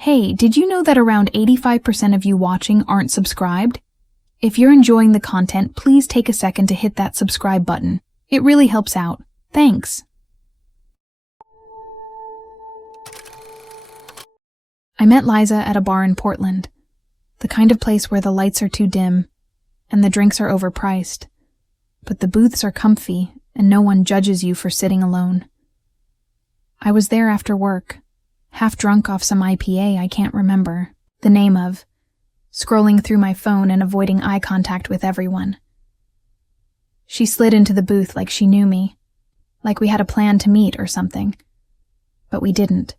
Hey, did you know that around 85% of you watching aren't subscribed? If you're enjoying the content, please take a second to hit that subscribe button. It really helps out. Thanks. I met Liza at a bar in Portland, the kind of place where the lights are too dim and the drinks are overpriced, but the booths are comfy and no one judges you for sitting alone. I was there after work, half drunk off some IPA I can't remember the name of, scrolling through my phone and avoiding eye contact with everyone. She slid into the booth like she knew me, like we had a plan to meet or something, but we didn't.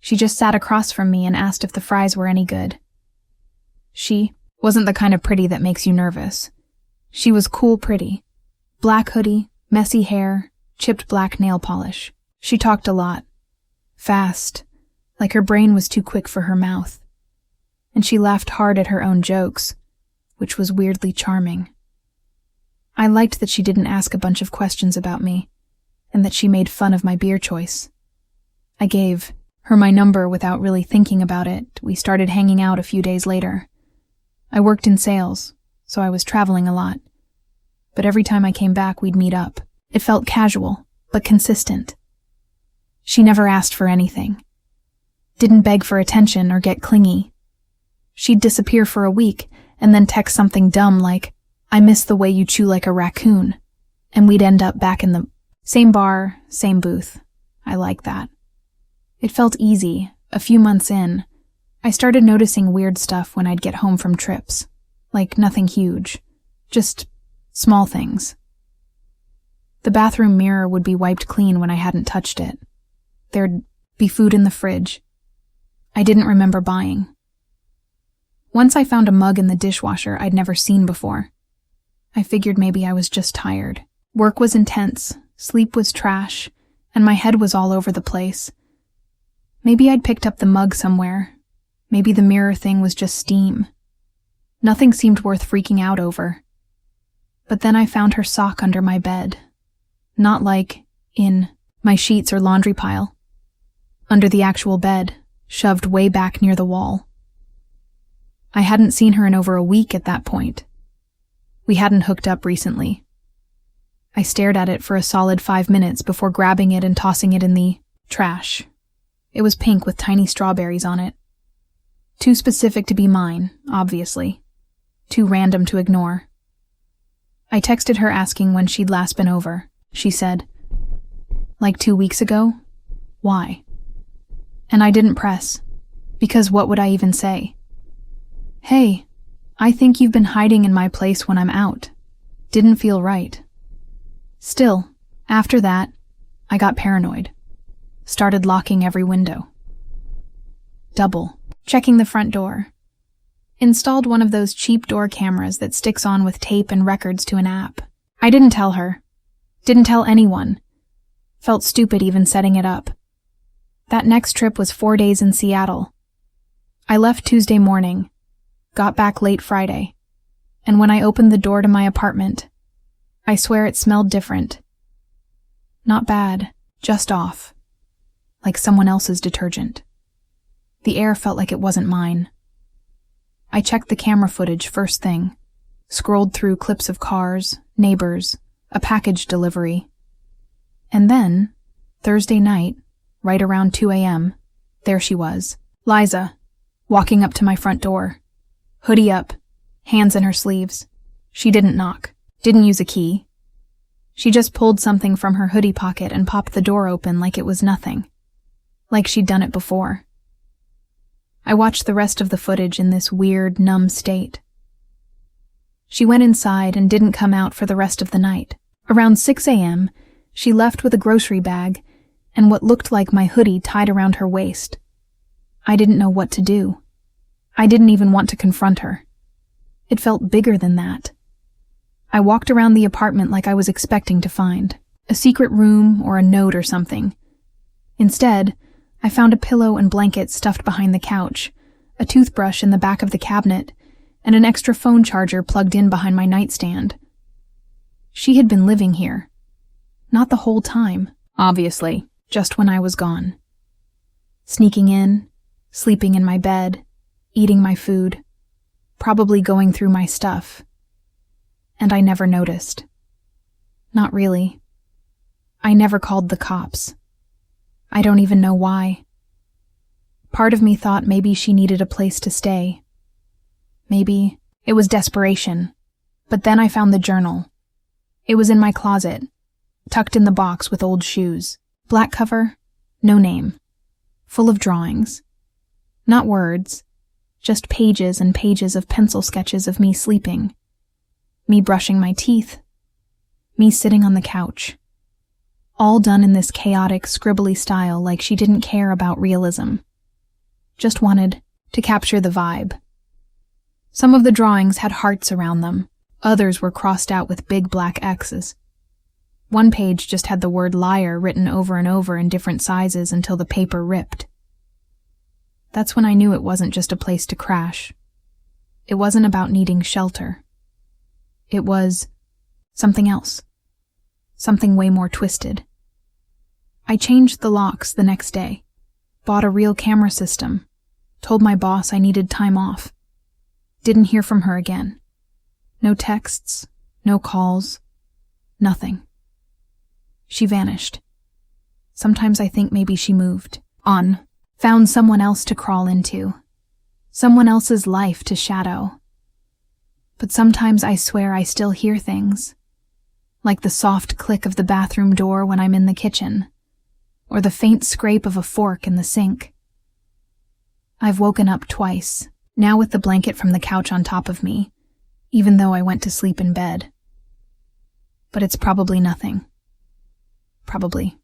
She just sat across from me and asked if the fries were any good. She wasn't the kind of pretty that makes you nervous. She was cool pretty. Black hoodie, messy hair, chipped black nail polish. She talked a lot. Fast, like her brain was too quick for her mouth. And she laughed hard at her own jokes, which was weirdly charming. I liked that she didn't ask a bunch of questions about me, and that she made fun of my beer choice. I gave her my number without really thinking about it. We started hanging out a few days later. I worked in sales, so I was traveling a lot. But every time I came back, we'd meet up. It felt casual, but consistent. She never asked for anything. Didn't beg for attention or get clingy. She'd disappear for a week and then text something dumb like, "I miss the way you chew like a raccoon." And we'd end up back in the same bar, same booth. I like that. It felt easy. A few months in, I started noticing weird stuff when I'd get home from trips. Like nothing huge. Just small things. The bathroom mirror would be wiped clean when I hadn't touched it. There'd be food in the fridge I didn't remember buying. Once I found a mug in the dishwasher I'd never seen before. I figured maybe I was just tired. Work was intense, sleep was trash, and my head was all over the place. Maybe I'd picked up the mug somewhere. Maybe the mirror thing was just steam. Nothing seemed worth freaking out over. But then I found her sock under my bed. Not like in my sheets or laundry pile. Under the actual bed, shoved way back near the wall. I hadn't seen her in over a week at that point. We hadn't hooked up recently. I stared at it for a solid 5 minutes before grabbing it and tossing it in the trash. It was pink with tiny strawberries on it. Too specific to be mine, obviously. Too random to ignore. I texted her asking when she'd last been over. She said, "Like 2 weeks ago? Why?" And I didn't press, because what would I even say? "Hey, I think you've been hiding in my place when I'm out." Didn't feel right. Still, after that, I got paranoid. Started locking every window. Double checking the front door. Installed one of those cheap door cameras that sticks on with tape and records to an app. I didn't tell her. Didn't tell anyone. Felt stupid even setting it up. That next trip was 4 days in Seattle. I left Tuesday morning, got back late Friday, and when I opened the door to my apartment, I swear it smelled different. Not bad, just off. Like someone else's detergent. The air felt like it wasn't mine. I checked the camera footage first thing, scrolled through clips of cars, neighbors, a package delivery. And then, Thursday night, right around 2 a.m., there she was, Liza, walking up to my front door. Hoodie up, hands in her sleeves. She didn't knock, didn't use a key. She just pulled something from her hoodie pocket and popped the door open like it was nothing. Like she'd done it before. I watched the rest of the footage in this weird, numb state. She went inside and didn't come out for the rest of the night. Around 6 a.m., she left with a grocery bag and what looked like my hoodie tied around her waist. I didn't know what to do. I didn't even want to confront her. It felt bigger than that. I walked around the apartment like I was expecting to find a secret room or a note or something. Instead, I found a pillow and blanket stuffed behind the couch, a toothbrush in the back of the cabinet, and an extra phone charger plugged in behind my nightstand. She had been living here. Not the whole time, obviously, just when I was gone. Sneaking in, sleeping in my bed, eating my food, probably going through my stuff. And I never noticed. Not really. I never called the cops. I don't even know why. Part of me thought maybe she needed a place to stay. Maybe it was desperation. But then I found the journal. It was in my closet, tucked in the box with old shoes. Black cover, no name. Full of drawings. Not words, just pages and pages of pencil sketches of me sleeping. Me brushing my teeth. Me sitting on the couch. All done in this chaotic, scribbly style like she didn't care about realism. Just wanted to capture the vibe. Some of the drawings had hearts around them. Others were crossed out with big black X's. One page just had the word liar written over and over in different sizes until the paper ripped. That's when I knew it wasn't just a place to crash. It wasn't about needing shelter. It was something else. Something way more twisted. I changed the locks the next day, bought a real camera system, told my boss I needed time off. Didn't hear from her again. No texts, no calls, nothing. She vanished. Sometimes I think maybe she moved on, found someone else to crawl into, someone else's life to shadow. But sometimes I swear I still hear things, like the soft click of the bathroom door when I'm in the kitchen, or the faint scrape of a fork in the sink. I've woken up twice, now with the blanket from the couch on top of me, even though I went to sleep in bed. But it's probably nothing. Probably.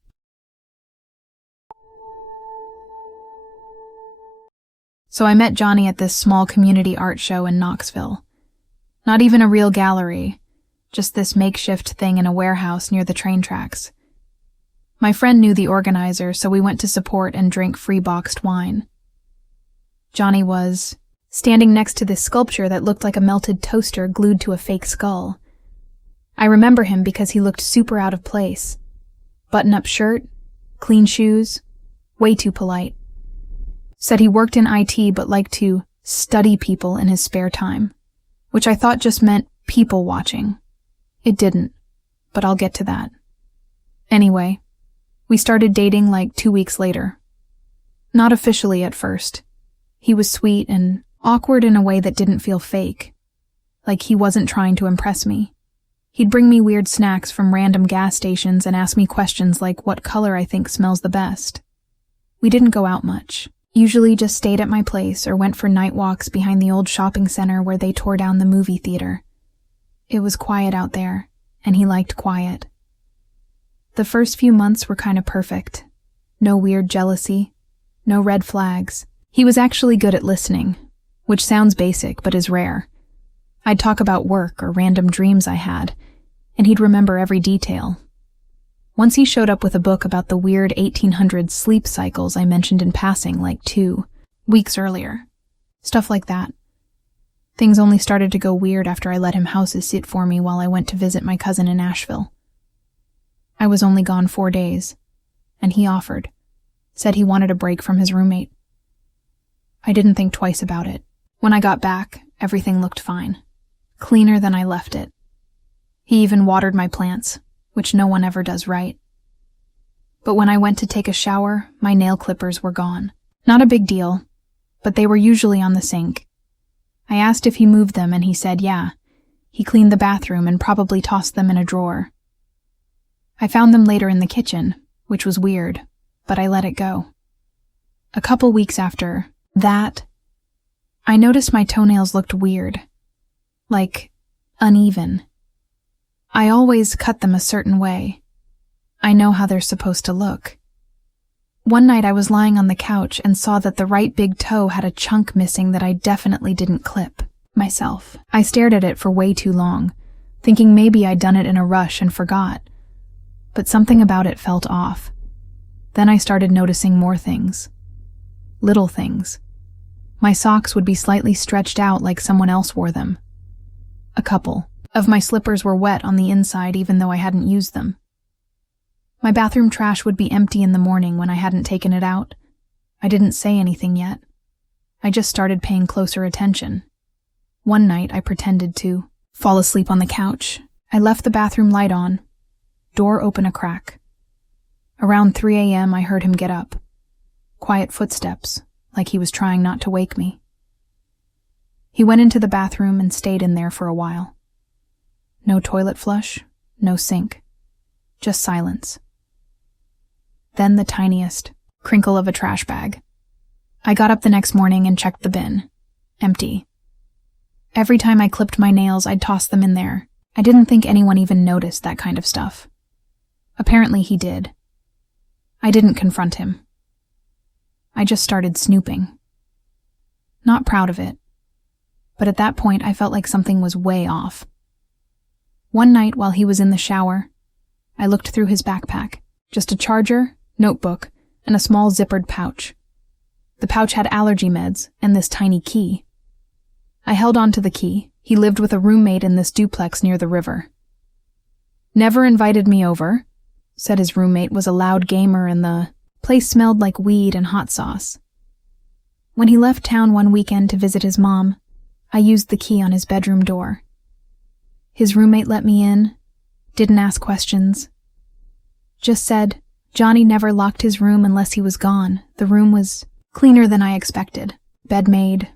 So I met Johnny at this small community art show in Knoxville. Not even a real gallery, just this makeshift thing in a warehouse near the train tracks. My friend knew the organizer, so we went to support and drink free boxed wine. Johnny was standing next to this sculpture that looked like a melted toaster glued to a fake skull. I remember him because he looked super out of place. Button-up shirt, clean shoes, way too polite. Said he worked in IT but liked to study people in his spare time, which I thought just meant people watching. It didn't, but I'll get to that. Anyway, we started dating like 2 weeks later. Not officially at first. He was sweet and awkward in a way that didn't feel fake, like he wasn't trying to impress me. He'd bring me weird snacks from random gas stations and ask me questions like what color I think smells the best. We didn't go out much, usually just stayed at my place or went for night walks behind the old shopping center where they tore down the movie theater. It was quiet out there, and he liked quiet. The first few months were kind of perfect. No weird jealousy, no red flags. He was actually good at listening, which sounds basic but is rare. I'd talk about work or random dreams I had, and he'd remember every detail. Once he showed up with a book about the weird 1800s sleep cycles I mentioned in passing like 2 weeks earlier. Stuff like that. Things only started to go weird after I let him house sit for me while I went to visit my cousin in Nashville. I was only gone 4 days, and he offered. Said he wanted a break from his roommate. I didn't think twice about it. When I got back, everything looked fine. Cleaner than I left it. He even watered my plants, which no one ever does right. But when I went to take a shower, my nail clippers were gone. Not a big deal, but they were usually on the sink. I asked if he moved them, and he said yeah. He cleaned the bathroom and probably tossed them in a drawer. I found them later in the kitchen, which was weird, but I let it go. A couple weeks after that, I noticed my toenails looked weird. Like, uneven. I always cut them a certain way. I know how they're supposed to look. One night I was lying on the couch and saw that the right big toe had a chunk missing that I definitely didn't clip myself. I stared at it for way too long, thinking maybe I'd done it in a rush and forgot. But something about it felt off. Then I started noticing more things. Little things. My socks would be slightly stretched out like someone else wore them. A couple of my slippers were wet on the inside even though I hadn't used them. My bathroom trash would be empty in the morning when I hadn't taken it out. I didn't say anything yet. I just started paying closer attention. One night, I pretended to fall asleep on the couch. I left the bathroom light on, door open a crack. Around 3 a.m., I heard him get up. Quiet footsteps, like he was trying not to wake me. He went into the bathroom and stayed in there for a while. No toilet flush, no sink, just silence. Then the tiniest crinkle of a trash bag. I got up the next morning and checked the bin. Empty. Every time I clipped my nails, I'd toss them in there. I didn't think anyone even noticed that kind of stuff. Apparently he did. I didn't confront him. I just started snooping. Not proud of it, but at that point I felt like something was way off. One night while he was in the shower, I looked through his backpack. Just a charger, notebook, and a small zippered pouch. The pouch had allergy meds and this tiny key. I held on to the key. He lived with a roommate in this duplex near the river. Never invited me over. Said his roommate was a loud gamer and the place smelled like weed and hot sauce. When he left town one weekend to visit his mom, I used the key on his bedroom door. His roommate let me in, didn't ask questions. Just said, Johnny never locked his room unless he was gone. The room was cleaner than I expected. Bed made,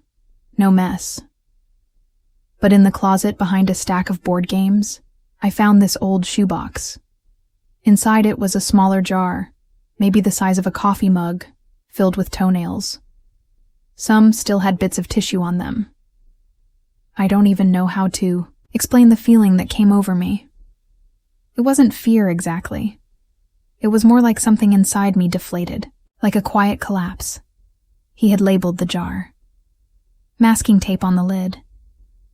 no mess. But in the closet behind a stack of board games, I found this old shoebox. Inside it was a smaller jar, maybe the size of a coffee mug, filled with toenails. Some still had bits of tissue on them. I don't even know how to explain the feeling that came over me. It wasn't fear exactly. It was more like something inside me deflated, like a quiet collapse. He had labeled the jar. Masking tape on the lid.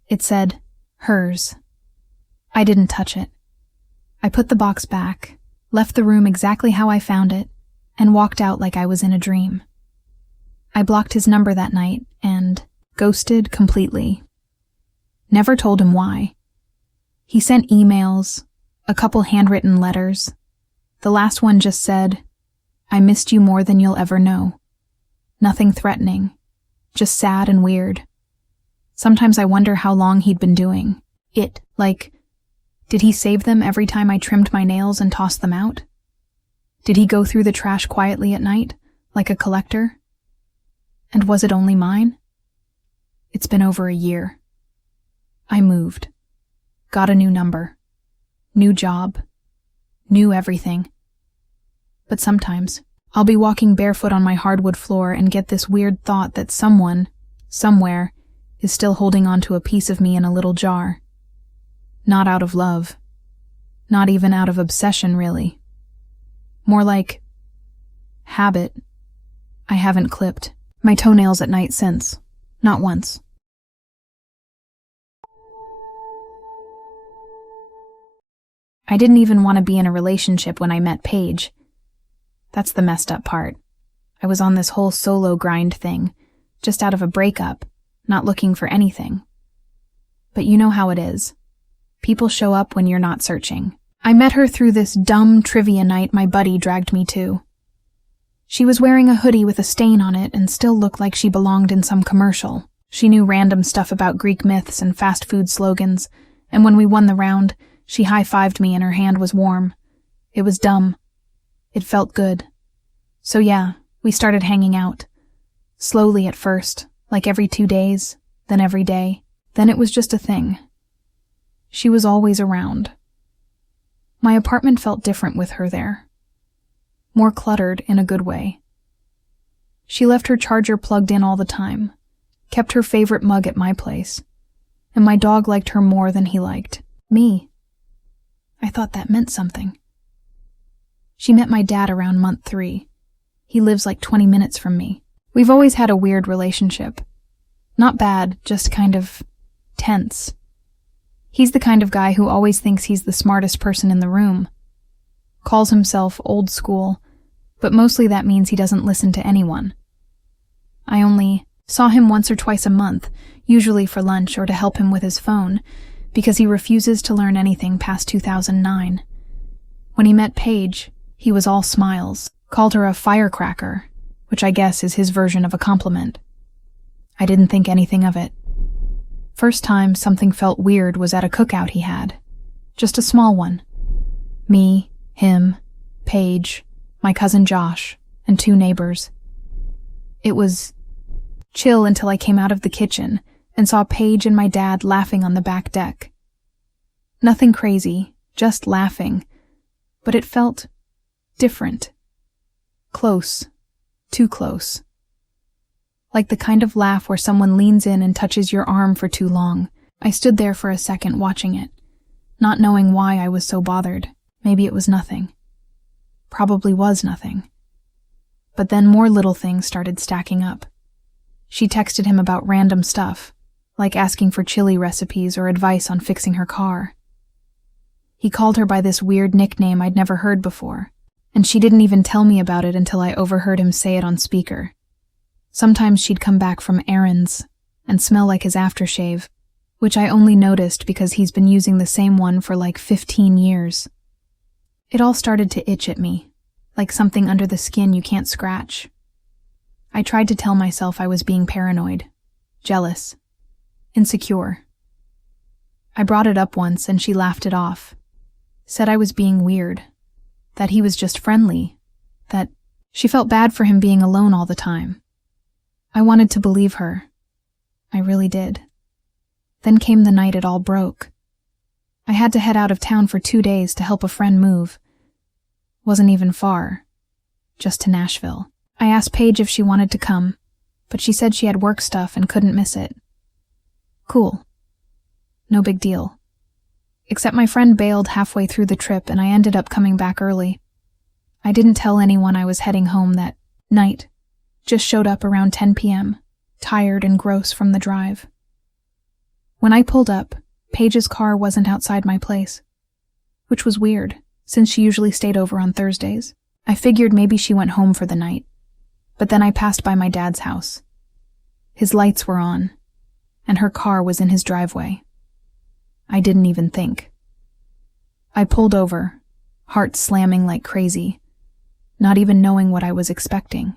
It said, hers. I didn't touch it. I put the box back, left the room exactly how I found it, and walked out like I was in a dream. I blocked his number that night and ghosted completely. Never told him why. He sent emails, a couple handwritten letters. The last one just said, I missed you more than you'll ever know. Nothing threatening, just sad and weird. Sometimes I wonder how long he'd been doing it. Like, did he save them every time I trimmed my nails and tossed them out? Did he go through the trash quietly at night, like a collector? And was it only mine? It's been over a year. I moved. Got a new number. New job. New everything. But sometimes, I'll be walking barefoot on my hardwood floor and get this weird thought that someone, somewhere, is still holding on to a piece of me in a little jar. Not out of love. Not even out of obsession, really. More like habit. I haven't clipped my toenails at night since. Not once. I didn't even want to be in a relationship when I met Paige. That's the messed up part. I was on this whole solo grind thing, just out of a breakup, not looking for anything. But you know how it is. People show up when you're not searching. I met her through this dumb trivia night my buddy dragged me to. She was wearing a hoodie with a stain on it and still looked like she belonged in some commercial. She knew random stuff about Greek myths and fast food slogans, and when we won the round, she high-fived me and her hand was warm. It was dumb. It felt good. So yeah, we started hanging out. Slowly at first, like every 2 days, then every day. Then it was just a thing. She was always around. My apartment felt different with her there. More cluttered in a good way. She left her charger plugged in all the time, kept her favorite mug at my place, and my dog liked her more than he liked me. I thought that meant something. She met my dad around month 3. He lives like 20 minutes from me. We've always had a weird relationship. Not bad, just kind of tense. He's the kind of guy who always thinks he's the smartest person in the room. Calls himself old school, but mostly that means he doesn't listen to anyone. I only saw him once or twice a month, usually for lunch or to help him with his phone, because he refuses to learn anything past 2009. When he met Paige, he was all smiles, called her a firecracker, which I guess is his version of a compliment. I didn't think anything of it. First time something felt weird was at a cookout he had. Just a small one. Me, him, Paige, my cousin Josh, and 2 neighbors. It was chill until I came out of the kitchen and saw Paige and my dad laughing on the back deck. Nothing crazy, just laughing, but it felt different. Close. Too close. Like the kind of laugh where someone leans in and touches your arm for too long. I stood there for a second watching it, not knowing why I was so bothered. Maybe it was nothing. Probably was nothing. But then more little things started stacking up. She texted him about random stuff, like asking for chili recipes or advice on fixing her car. He called her by this weird nickname I'd never heard before, and she didn't even tell me about it until I overheard him say it on speaker. Sometimes she'd come back from errands and smell like his aftershave, which I only noticed because he's been using the same one for like 15 years. It all started to itch at me, like something under the skin you can't scratch. I tried to tell myself I was being paranoid, jealous, insecure. I brought it up once and she laughed it off, said I was being weird, that he was just friendly, that she felt bad for him being alone all the time. I wanted to believe her. I really did. Then came the night it all broke. I had to head out of town for 2 days to help a friend move. Wasn't even far, just to Nashville. I asked Paige if she wanted to come, but she said she had work stuff and couldn't miss it. Cool. No big deal. Except my friend bailed halfway through the trip and I ended up coming back early. I didn't tell anyone I was heading home that night. Just showed up around 10 p.m., tired and gross from the drive. When I pulled up, Paige's car wasn't outside my place, which was weird, since she usually stayed over on Thursdays. I figured maybe she went home for the night, but then I passed by my dad's house. His lights were on, and her car was in his driveway. I didn't even think. I pulled over, heart slamming like crazy, not even knowing what I was expecting.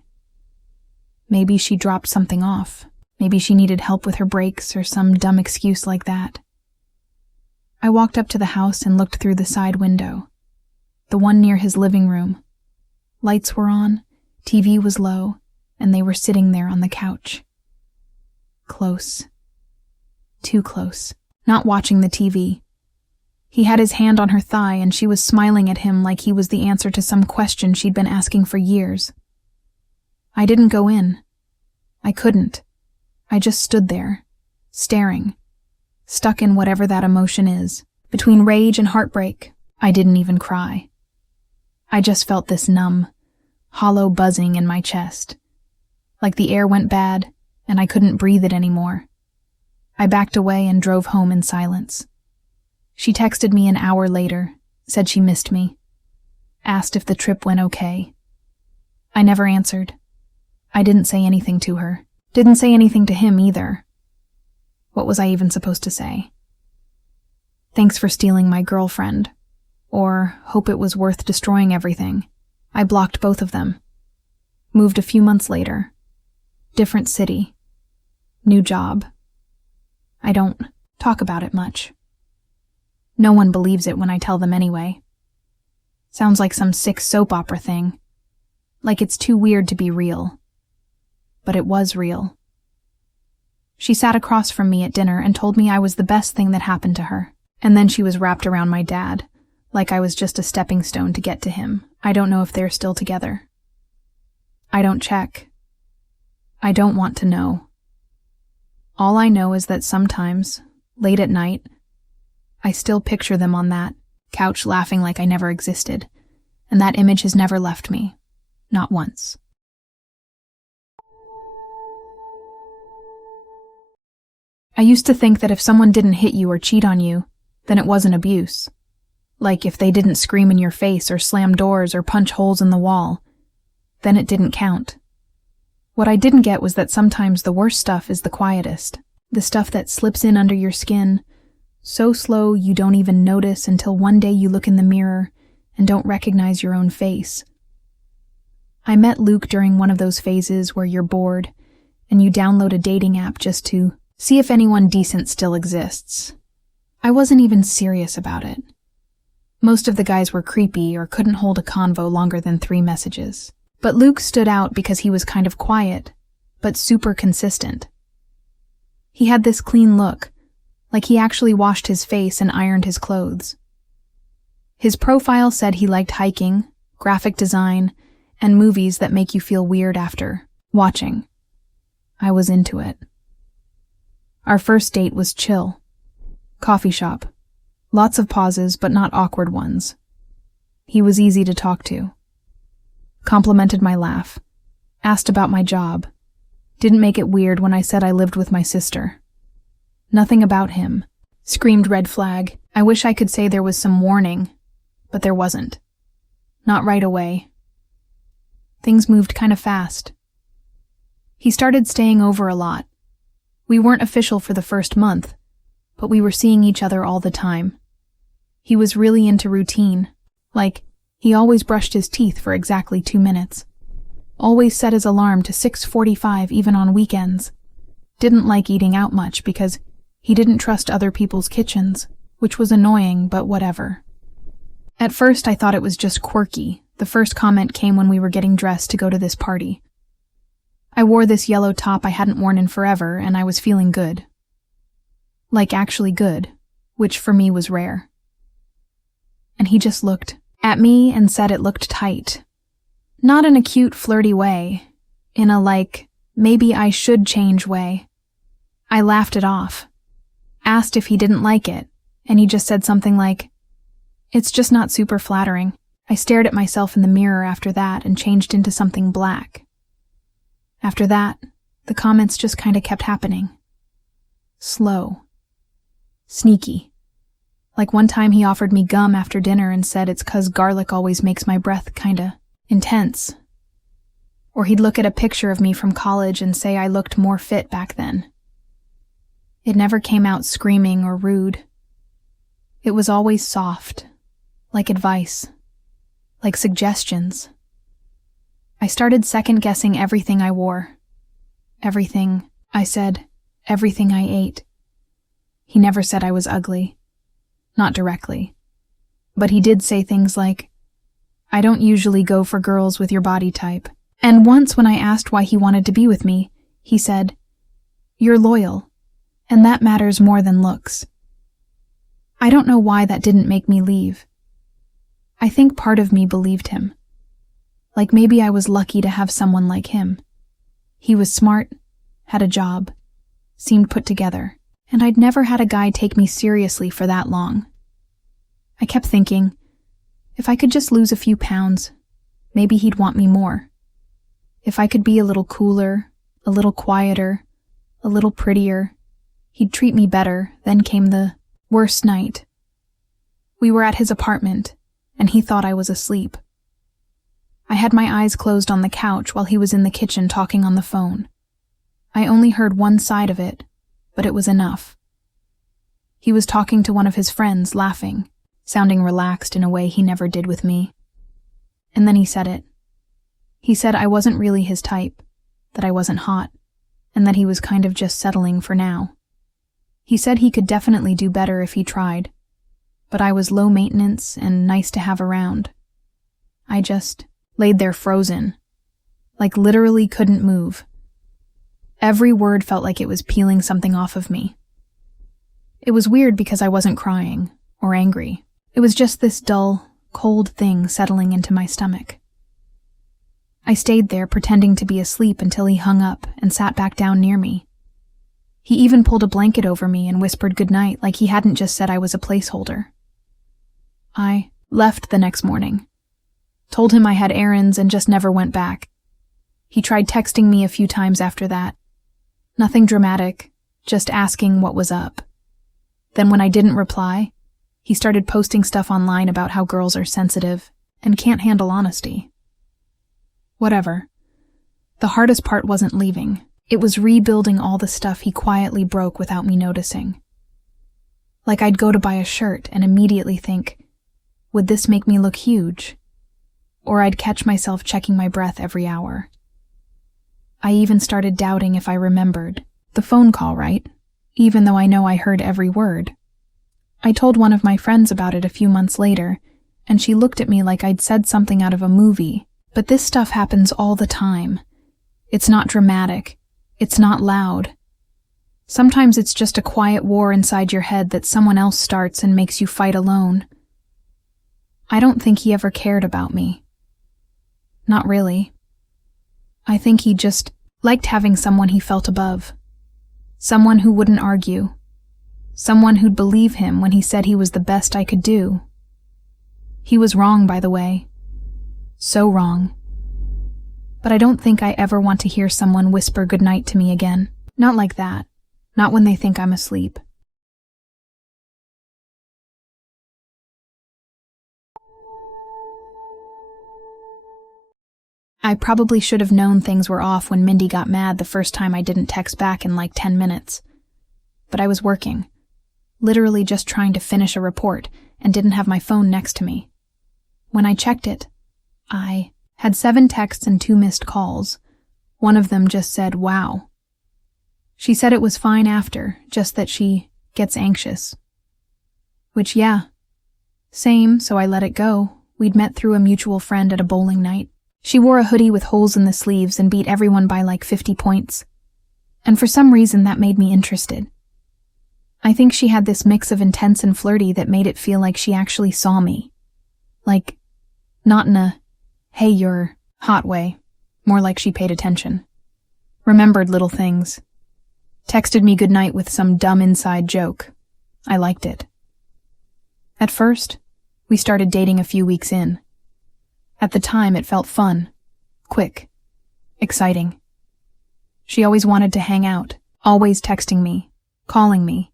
Maybe she dropped something off. Maybe she needed help with her brakes or some dumb excuse like that. I walked up to the house and looked through the side window, the one near his living room. Lights were on, TV was low, and they were sitting there on the couch. Close. Too close. Not watching the TV. He had his hand on her thigh and she was smiling at him like he was the answer to some question she'd been asking for years. I didn't go in. I couldn't. I just stood there, staring, stuck in whatever that emotion is. Between rage and heartbreak, I didn't even cry. I just felt this numb, hollow buzzing in my chest, like the air went bad and I couldn't breathe it anymore. I backed away and drove home in silence. She texted me an hour later, said she missed me, asked if the trip went okay. I never answered. I didn't say anything to her. Didn't say anything to him either. What was I even supposed to say? Thanks for stealing my girlfriend. Or hope it was worth destroying everything. I blocked both of them. Moved a few months later. Different city. New job. I don't talk about it much. No one believes it when I tell them anyway. Sounds like some sick soap opera thing. Like it's too weird to be real. But it was real. She sat across from me at dinner and told me I was the best thing that happened to her. And then she was wrapped around my dad, like I was just a stepping stone to get to him. I don't know if they're still together. I don't check. I don't want to know. All I know is that sometimes, late at night, I still picture them on that couch laughing like I never existed, and that image has never left me. Not once. I used to think that if someone didn't hit you or cheat on you, then it wasn't abuse. Like if they didn't scream in your face or slam doors or punch holes in the wall, then it didn't count. What I didn't get was that sometimes the worst stuff is the quietest, the stuff that slips in under your skin, so slow you don't even notice until one day you look in the mirror and don't recognize your own face. I met Luke during one of those phases where you're bored and you download a dating app just to see if anyone decent still exists. I wasn't even serious about it. Most of the guys were creepy or couldn't hold a convo longer than 3 messages. But Luke stood out because he was kind of quiet, but super consistent. He had this clean look, like he actually washed his face and ironed his clothes. His profile said he liked hiking, graphic design, and movies that make you feel weird after watching. I was into it. Our first date was chill. Coffee shop. Lots of pauses, but not awkward ones. He was easy to talk to. Complimented my laugh. Asked about my job. Didn't make it weird when I said I lived with my sister. Nothing about him. Screamed red flag. I wish I could say there was some warning, but there wasn't. Not right away. Things moved kind of fast. He started staying over a lot. We weren't official for the first month, but we were seeing each other all the time. He was really into routine. Like, he always brushed his teeth for exactly 2 minutes. Always set his alarm to 6:45 even on weekends. Didn't like eating out much because he didn't trust other people's kitchens, which was annoying, but whatever. At first I thought it was just quirky. The first comment came when we were getting dressed to go to this party. I wore this yellow top I hadn't worn in forever, and I was feeling good. Like actually good, which for me was rare. And he just looked at me and said it looked tight. Not in a cute, flirty way, in a like, maybe I should change way. I laughed it off. Asked if he didn't like it, and he just said something like, "It's just not super flattering." I stared at myself in the mirror after that and changed into something black. After that, the comments just kind of kept happening. Slow. Sneaky. Like one time he offered me gum after dinner and said it's 'cause garlic always makes my breath kinda intense. Or he'd look at a picture of me from college and say I looked more fit back then. It never came out screaming or rude. It was always soft, like advice, like suggestions. I started second-guessing everything I wore. Everything I said, everything I ate. He never said I was ugly. Not directly. But he did say things like, "I don't usually go for girls with your body type." And once when I asked why he wanted to be with me, he said, "You're loyal, and that matters more than looks." I don't know why that didn't make me leave. I think part of me believed him. Like maybe I was lucky to have someone like him. He was smart, had a job, seemed put together, and I'd never had a guy take me seriously for that long. I kept thinking, if I could just lose a few pounds, maybe he'd want me more. If I could be a little cooler, a little quieter, a little prettier, he'd treat me better. Then came the worst night. We were at his apartment, and he thought I was asleep. I had my eyes closed on the couch while he was in the kitchen talking on the phone. I only heard one side of it, but it was enough. He was talking to one of his friends, laughing, sounding relaxed in a way he never did with me. And then he said it. He said I wasn't really his type, that I wasn't hot, and that he was kind of just settling for now. He said he could definitely do better if he tried, but I was low maintenance and nice to have around. I just laid there frozen, like literally couldn't move. Every word felt like it was peeling something off of me. It was weird because I wasn't crying or angry. It was just this dull, cold thing settling into my stomach. I stayed there pretending to be asleep until he hung up and sat back down near me. He even pulled a blanket over me and whispered goodnight like he hadn't just said I was a placeholder. I left the next morning. Told him I had errands and just never went back. He tried texting me a few times after that. Nothing dramatic, just asking what was up. Then when I didn't reply, he started posting stuff online about how girls are sensitive and can't handle honesty. Whatever. The hardest part wasn't leaving. It was rebuilding all the stuff he quietly broke without me noticing. Like I'd go to buy a shirt and immediately think, would this make me look huge? Or I'd catch myself checking my breath every hour. I even started doubting if I remembered. The phone call, right? Even though I know I heard every word. I told one of my friends about it a few months later, and she looked at me like I'd said something out of a movie. But this stuff happens all the time. It's not dramatic. It's not loud. Sometimes it's just a quiet war inside your head that someone else starts and makes you fight alone. I don't think he ever cared about me. Not really. I think he just liked having someone he felt above. Someone who wouldn't argue. Someone who'd believe him when he said he was the best I could do. He was wrong, by the way. So wrong. But I don't think I ever want to hear someone whisper goodnight to me again. Not like that. Not when they think I'm asleep. I probably should have known things were off when Mindy got mad the first time I didn't text back in like 10 minutes. But I was working. Literally just trying to finish a report and didn't have my phone next to me. When I checked it, I had 7 texts and 2 missed calls. One of them just said, "Wow." She said it was fine after, just that she gets anxious. Which, yeah. Same, so I let it go. We'd met through a mutual friend at a bowling night. She wore a hoodie with holes in the sleeves and beat everyone by like 50 points. And for some reason that made me interested. I think she had this mix of intense and flirty that made it feel like she actually saw me. Like, not in a, "Hey, you're hot" way. More like she paid attention. Remembered little things. Texted me goodnight with some dumb inside joke. I liked it. At first, we started dating a few weeks in. At the time, it felt fun, quick, exciting. She always wanted to hang out, always texting me, calling me.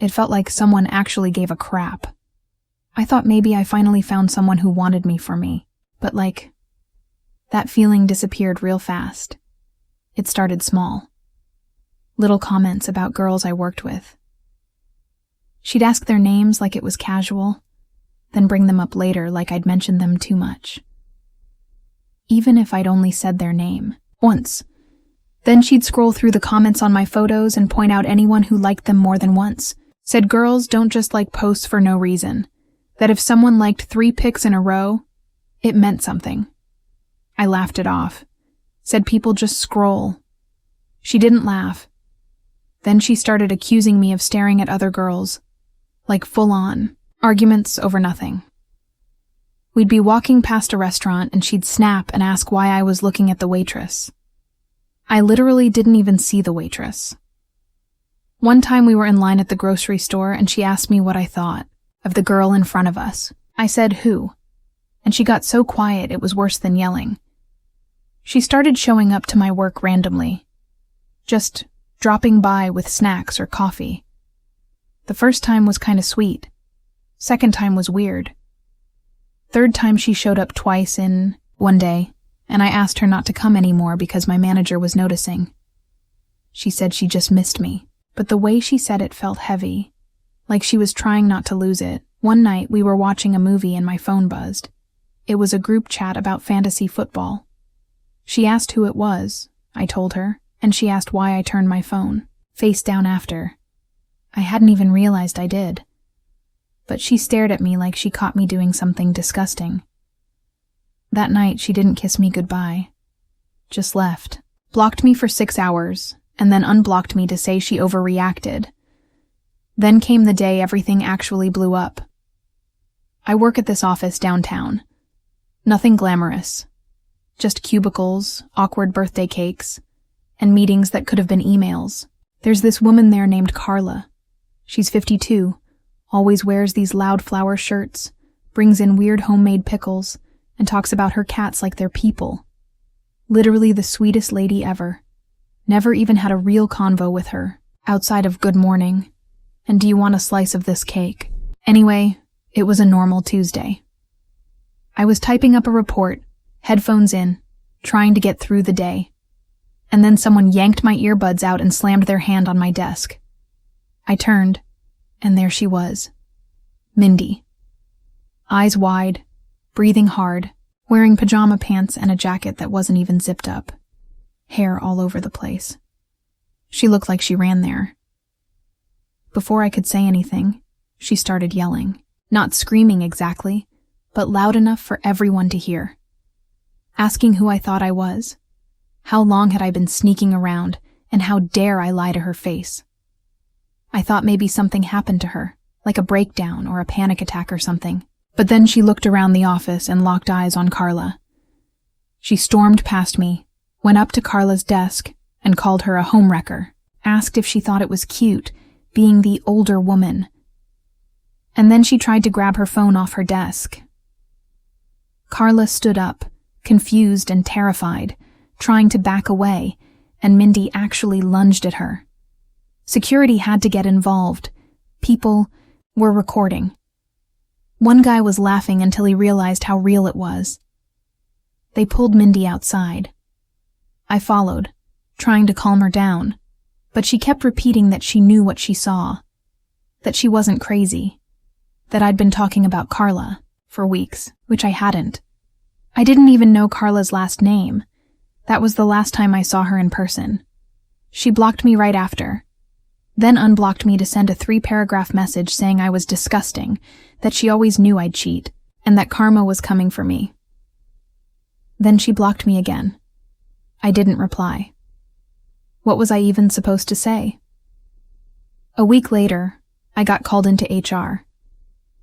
It felt like someone actually gave a crap. I thought maybe I finally found someone who wanted me for me, but that feeling disappeared real fast. It started small. Little comments about girls I worked with. She'd ask their names like it was casual, then bring them up later like I'd mentioned them too much. Even if I'd only said their name, once. Then she'd scroll through the comments on my photos and point out anyone who liked them more than once. Said girls don't just like posts for no reason. That if someone liked 3 pics in a row, it meant something. I laughed it off. Said people just scroll. She didn't laugh. Then she started accusing me of staring at other girls. Like full on. Arguments over nothing. We'd be walking past a restaurant and she'd snap and ask why I was looking at the waitress. I literally didn't even see the waitress. One time we were in line at the grocery store and she asked me what I thought of the girl in front of us. I said, "Who?" And she got so quiet it was worse than yelling. She started showing up to my work randomly. Just dropping by with snacks or coffee. The first time was kinda sweet. Second time was weird. Third time she showed up twice in one day, and I asked her not to come anymore because my manager was noticing. She said she just missed me, but the way she said it felt heavy, like she was trying not to lose it. One night we were watching a movie and my phone buzzed. It was a group chat about fantasy football. She asked who it was, I told her, and she asked why I turned my phone, face down after. I hadn't even realized I did. But she stared at me like she caught me doing something disgusting. That night she didn't kiss me goodbye. Just left. Blocked me for 6 hours, and then unblocked me to say she overreacted. Then came the day everything actually blew up. I work at this office downtown. Nothing glamorous. Just cubicles, awkward birthday cakes, and meetings that could have been emails. There's this woman there named Carla. She's 52, always wears these loud flower shirts, brings in weird homemade pickles, and talks about her cats like they're people. Literally the sweetest lady ever. Never even had a real convo with her, outside of good morning, and do you want a slice of this cake? Anyway, it was a normal Tuesday. I was typing up a report, headphones in, trying to get through the day. And then someone yanked my earbuds out and slammed their hand on my desk. I turned, and there she was. Mindy. Eyes wide, breathing hard, wearing pajama pants and a jacket that wasn't even zipped up. hair all over the place. She looked like she ran there. Before I could say anything, she started yelling. Not screaming exactly, but loud enough for everyone to hear. Asking who I thought I was, how long had I been sneaking around, and how dare I lie to her face. I thought maybe something happened to her, like a breakdown or a panic attack or something. But then she looked around the office and locked eyes on Carla. She stormed past me, went up to Carla's desk, and called her a homewrecker, asked if she thought it was cute, being the older woman. And then she tried to grab her phone off her desk. Carla stood up, confused and terrified, trying to back away, and Mindy actually lunged at her. Security had to get involved. People were recording. One guy was laughing until he realized how real it was. They pulled Mindy outside. I followed, trying to calm her down, but she kept repeating that she knew what she saw, that she wasn't crazy, that I'd been talking about Carla for weeks, which I hadn't. I didn't even know Carla's last name. That was the last time I saw her in person. She blocked me right after, then unblocked me to send a 3-paragraph message saying I was disgusting, that she always knew I'd cheat, and that karma was coming for me. Then she blocked me again. I didn't reply. What was I even supposed to say? A week later, I got called into HR.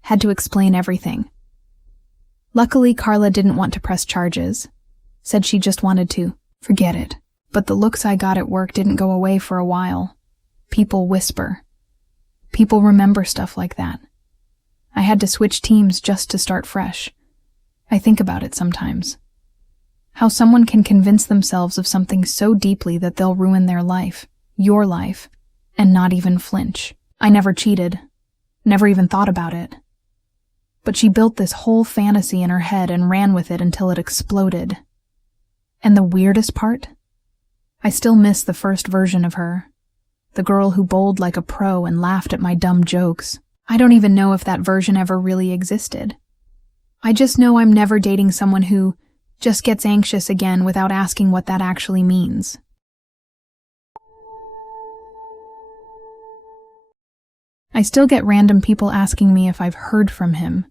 Had to explain everything. Luckily, Carla didn't want to press charges. Said she just wanted to forget it. But the looks I got at work didn't go away for a while. People whisper. People remember stuff like that. I had to switch teams just to start fresh. I think about it sometimes. How someone can convince themselves of something so deeply that they'll ruin their life, your life, and not even flinch. I never cheated. Never even thought about it. But she built this whole fantasy in her head and ran with it until it exploded. And the weirdest part? I still miss the first version of her. The girl who bowled like a pro and laughed at my dumb jokes. I don't even know if that version ever really existed. I just know I'm never dating someone who just gets anxious again without asking what that actually means. I still get random people asking me if I've heard from him.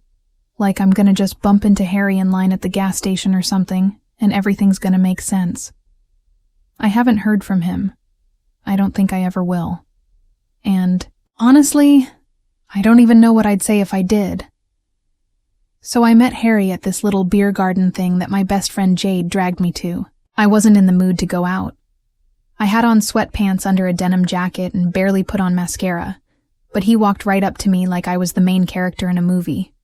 Like I'm gonna just bump into Harry in line at the gas station or something, and everything's gonna make sense. I haven't heard from him. I don't think I ever will. And, honestly, I don't even know what I'd say if I did. So I met Harry at this little beer garden thing that my best friend Jade dragged me to. I wasn't in the mood to go out. I had on sweatpants under a denim jacket and barely put on mascara, but he walked right up to me like I was the main character in a movie.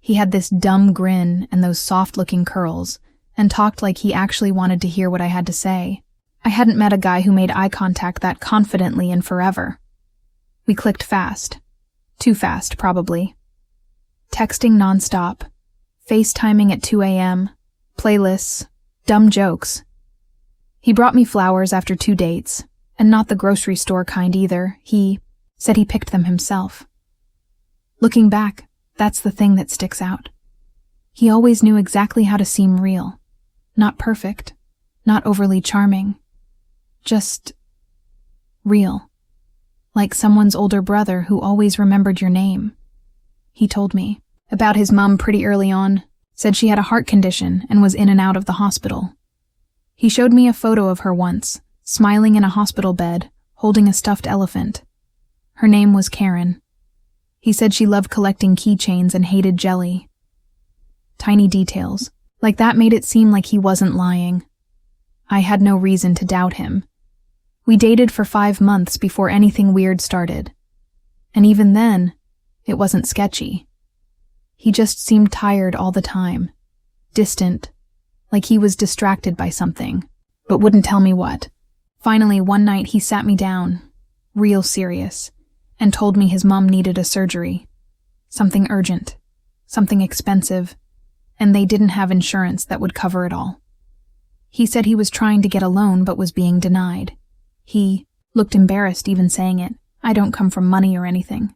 He had this dumb grin and those soft-looking curls, and talked like he actually wanted to hear what I had to say. I hadn't met a guy who made eye contact that confidently in forever. We clicked fast. Too fast, probably. Texting nonstop. FaceTiming at 2 a.m. Playlists. Dumb jokes. He brought me flowers after 2 dates, and not the grocery store kind either. He said he picked them himself. Looking back, that's the thing that sticks out. He always knew exactly how to seem real. Not perfect. Not overly charming. Just real. Like someone's older brother who always remembered your name. He told me about his mom pretty early on, said she had a heart condition and was in and out of the hospital. He showed me a photo of her once, smiling in a hospital bed, holding a stuffed elephant. Her name was Karen. He said she loved collecting keychains and hated jelly. Tiny details, like that made it seem like he wasn't lying. I had no reason to doubt him. We dated for 5 months before anything weird started. And even then, it wasn't sketchy. He just seemed tired all the time, distant, like he was distracted by something, but wouldn't tell me what. Finally, one night he sat me down, real serious, and told me his mom needed a surgery. Something urgent, something expensive, and they didn't have insurance that would cover it all. He said he was trying to get a loan but was being denied. He looked embarrassed even saying it. I don't come from money or anything.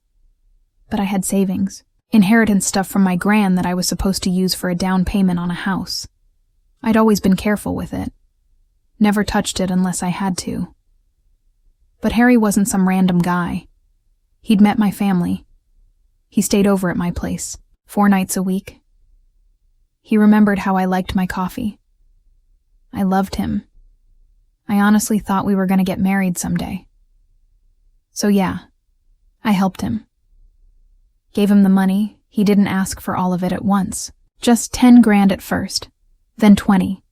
But I had savings, inheritance stuff from my gran that I was supposed to use for a down payment on a house. I'd always been careful with it. Never touched it unless I had to. But Harry wasn't some random guy. He'd met my family. He stayed over at my place, 4 nights a week. He remembered how I liked my coffee. I loved him. I honestly thought we were going to get married someday. So yeah, I helped him. Gave him the money. He didn't ask for all of it at once. Just 10 grand at first, then 20,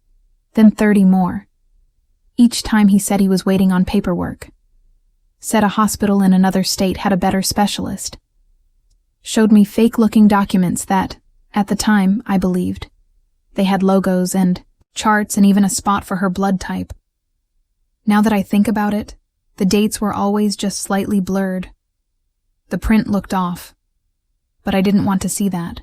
then 30 more. Each time he said he was waiting on paperwork. Said a hospital in another state had a better specialist. Showed me fake-looking documents that, at the time, I believed. They had logos and charts and even a spot for her blood type. Now that I think about it, the dates were always just slightly blurred. The print looked off, but I didn't want to see that.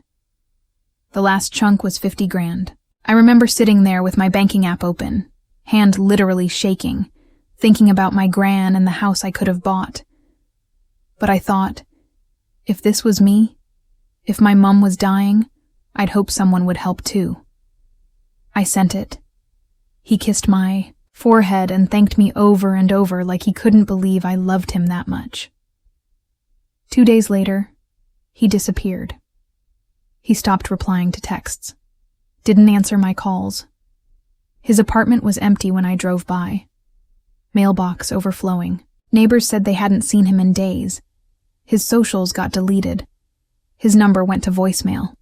The last chunk was 50 grand. I remember sitting there with my banking app open, hand literally shaking, thinking about my gran and the house I could have bought. But I thought, if this was me, if my mum was dying, I'd hope someone would help too. I sent it. He kissed my forehead and thanked me over and over like he couldn't believe I loved him that much. 2 days later, he disappeared. He stopped replying to texts. Didn't answer my calls. His apartment was empty when I drove by. Mailbox overflowing. Neighbors said they hadn't seen him in days. His socials got deleted. His number went to voicemail.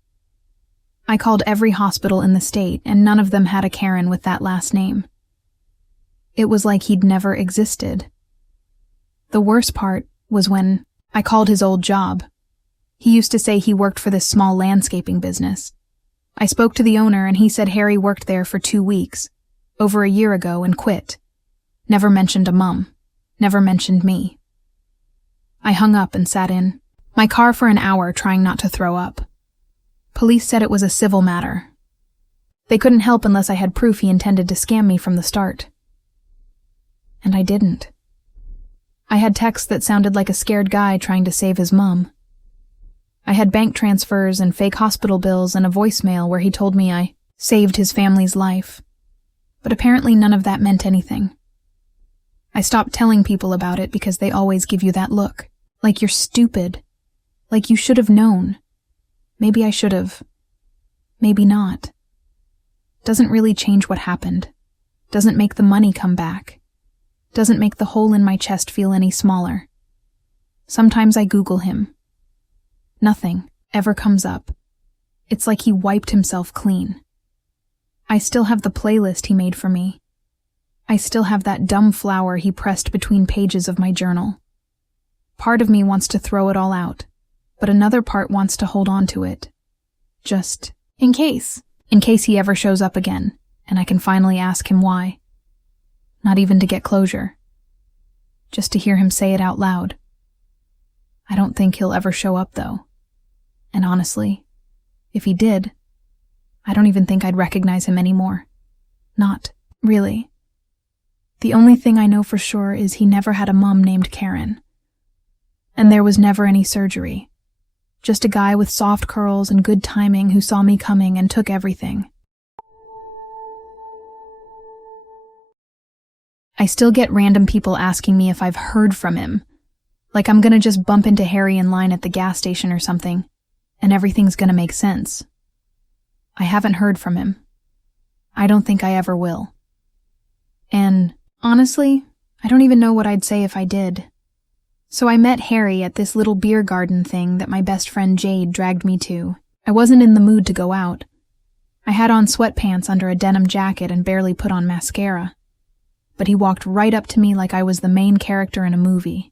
I called every hospital in the state, and none of them had a Karen with that last name. It was like he'd never existed. The worst part was when I called his old job. He used to say he worked for this small landscaping business. I spoke to the owner, and he said Harry worked there for 2 weeks, over a year ago, and quit. Never mentioned a mum. Never mentioned me. I hung up and sat in my car for an hour trying not to throw up. Police said it was a civil matter. They couldn't help unless I had proof he intended to scam me from the start. And I didn't. I had texts that sounded like a scared guy trying to save his mum. I had bank transfers and fake hospital bills and a voicemail where he told me I saved his family's life. But apparently none of that meant anything. I stopped telling people about it because they always give you that look. Like you're stupid. Like you should have known. Maybe I should have. Maybe not. Doesn't really change what happened. Doesn't make the money come back. Doesn't make the hole in my chest feel any smaller. Sometimes I Google him. Nothing ever comes up. It's like he wiped himself clean. I still have the playlist he made for me. I still have that dumb flower he pressed between pages of my journal. Part of me wants to throw it all out, but another part wants to hold on to it. Just in case he ever shows up again, and I can finally ask him why. Not even to get closure. Just to hear him say it out loud. I don't think he'll ever show up, though. And honestly, if he did, I don't even think I'd recognize him anymore. Not really. The only thing I know for sure is he never had a mom named Karen. And there was never any surgery. Just a guy with soft curls and good timing who saw me coming and took everything. I still get random people asking me if I've heard from him. Like I'm gonna just bump into Harry in line at the gas station or something, and everything's gonna make sense. I haven't heard from him. I don't think I ever will. And honestly, I don't even know what I'd say if I did. So I met Harry at this little beer garden thing that my best friend Jade dragged me to. I wasn't in the mood to go out. I had on sweatpants under a denim jacket and barely put on mascara. But he walked right up to me like I was the main character in a movie.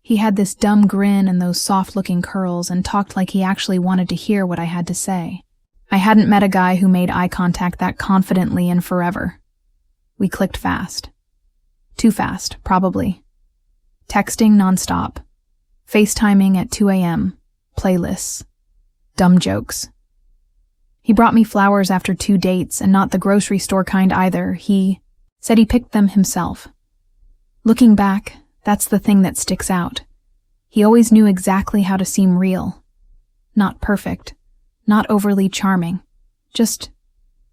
He had this dumb grin and those soft-looking curls and talked like he actually wanted to hear what I had to say. I hadn't met a guy who made eye contact that confidently in forever. We clicked fast. Too fast, probably. Texting nonstop. FaceTiming at 2 a.m. Playlists. Dumb jokes. He brought me flowers after 2 dates, and not the grocery store kind either. He said he picked them himself. Looking back, that's the thing that sticks out. He always knew exactly how to seem real. Not perfect. Not overly charming. Just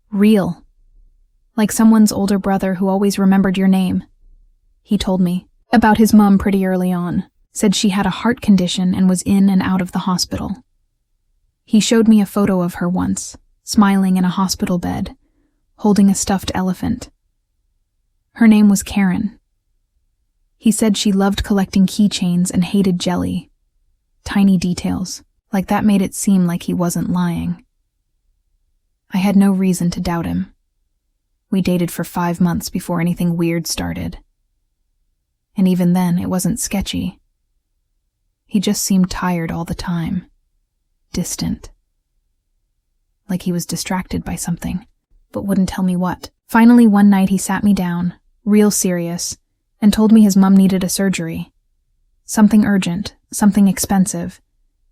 real. like someone's older brother who always remembered your name. He told me about his mom pretty early on, said she had a heart condition and was in and out of the hospital. He showed me a photo of her once, smiling in a hospital bed, holding a stuffed elephant. Her name was Karen. He said she loved collecting keychains and hated jelly. Tiny details, like that made it seem like he wasn't lying. I had no reason to doubt him. We dated for 5 months before anything weird started. And even then, it wasn't sketchy. He just seemed tired all the time. Distant. Like he was distracted by something, but wouldn't tell me what. Finally, one night he sat me down, real serious, and told me his mom needed a surgery. Something urgent, something expensive,